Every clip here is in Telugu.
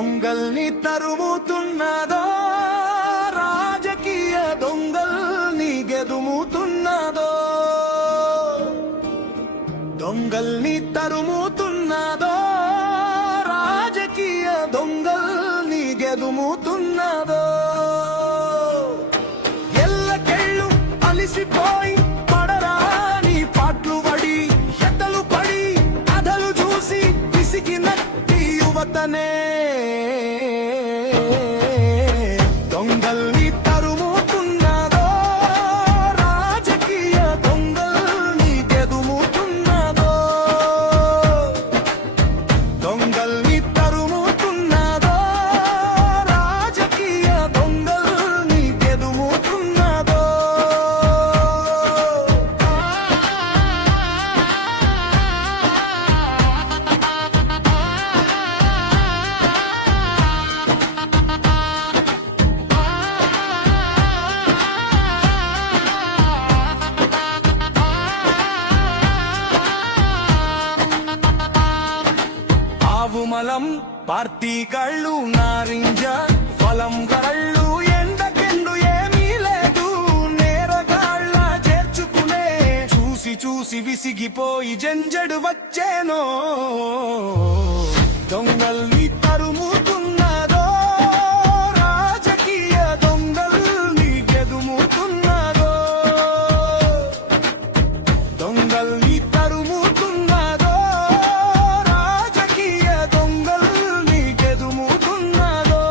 దొంగల్ని తరుముతున్నదో రాజకీయ దొంగల్ని గెదుముతున్నదో దొంగల్ని తరుముతున్నదో రాజకీయ దొంగల్ని గెదుముతున్నదో ఎల్లకెళ్ళు అలిసిపోయి పడరాని పాట్లు పడి ఎతలు పడి కథలు చూసి విసిగినట్టి యువతనే దొంగల్ని తరుముతున్నదో రాజకీయ దొంగల్ని గెదుముతున్నదో దొంగల్ని తరుముతున్నదో రాజకీయ దొంగల్ని గెదుముతున్నదో ఆవుమలం పార్టీగాళ్ళు నారింజ ఫలం గళ్ళు ఎండకెండు ఏమీ లేదు నేరగాళ్ళ చేర్చుకునే చూసి చూసి విసిగిపోయి జంజడు వచ్చేనో దొంగల్ని తరుముతున్నదో రాజకీయ దొంగల్ని గెదుముతున్నదో దొంగల్ని తరుముతున్నదో రాజకీయ దొంగల్ని గెదుముతున్నదో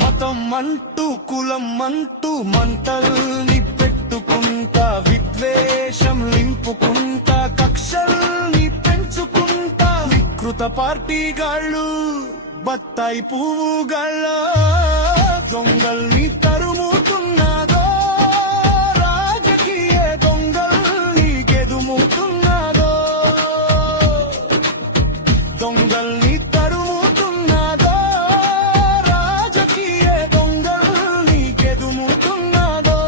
మతం అంటూ కులం అంటూ మంటల్ని పెట్టుకుంటా విద్వేషం నింపుకుంటా కక్షల్ని పెంచుకుంటా వికృత పార్టీగాళ్ళు బత్తాయి పువ్వుగాళ్ళ దొంగల్ని తరుముతున్నదో రాజకీయ దొంగల్ని గెదుముతున్నదో దొంగల్ని తరుముతున్నదో రాజకీయ దొంగల్ని గెదుముతున్నదో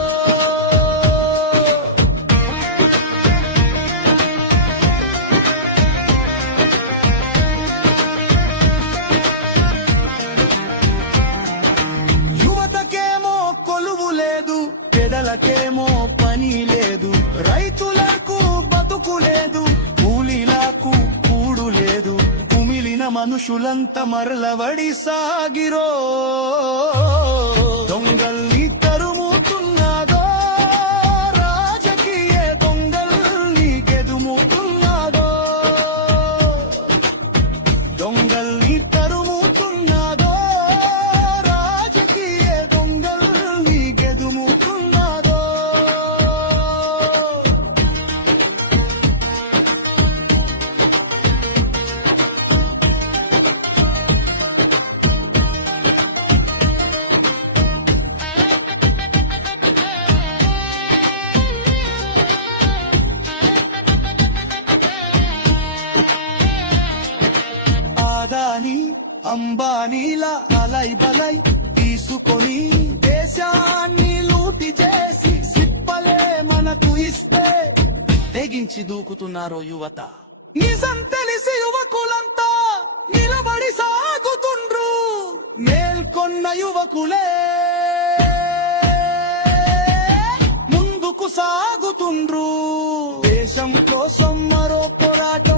యువతకేమో కొలువు లేదు పెదలకేమో పని లేదు రైతులకు బతుకు లేదు కూలీలకు కూడు లేదు కుమిలిన మనుషులంతా మరలవడి సాగిరో దొంగల్ని తరుముతున్నదో రాజకీయ దొంగల్ని గెదుముతున్నదో దొంగల్ని తరుముతున్నదో రాజకీయ దొంగల్ని గెదుముతున్నదో ఆదాని అంబానీల అలై బలై తీసుకొని దేశాన్ని లూటి చేసి సిప్పలే మనకు ఇస్తే తెగించి దూకుతున్నారో యువత నిజం తెలిసి యువకులంతా నిలబడి సాగుతుండ్రు మేల్కొన్న యువకులే ముందుకు సాగుతుండ్రు దేశం కోసం మరో పోరాటం